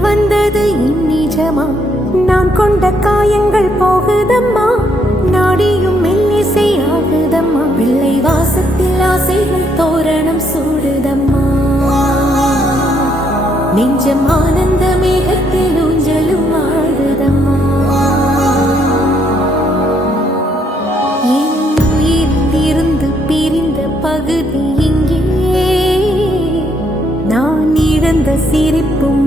வந்தது இந்நிஜமா? நான் கொண்ட காயங்கள் போகுதம்மா, நாடியும் மெல்லிசை ஆகுதம்மா. வெள்ளை வாசத்தில் ஆசைகள் தோரணம் சூடுதம்மா. நெஞ்சம் ஆனந்த மேகத்தில் ஊஞ்சலும் ஆடுதம்மா. என் உயிரிலிருந்து பிரிந்த பகுதி இங்கே, நான் இழந்த சிரிப்பும்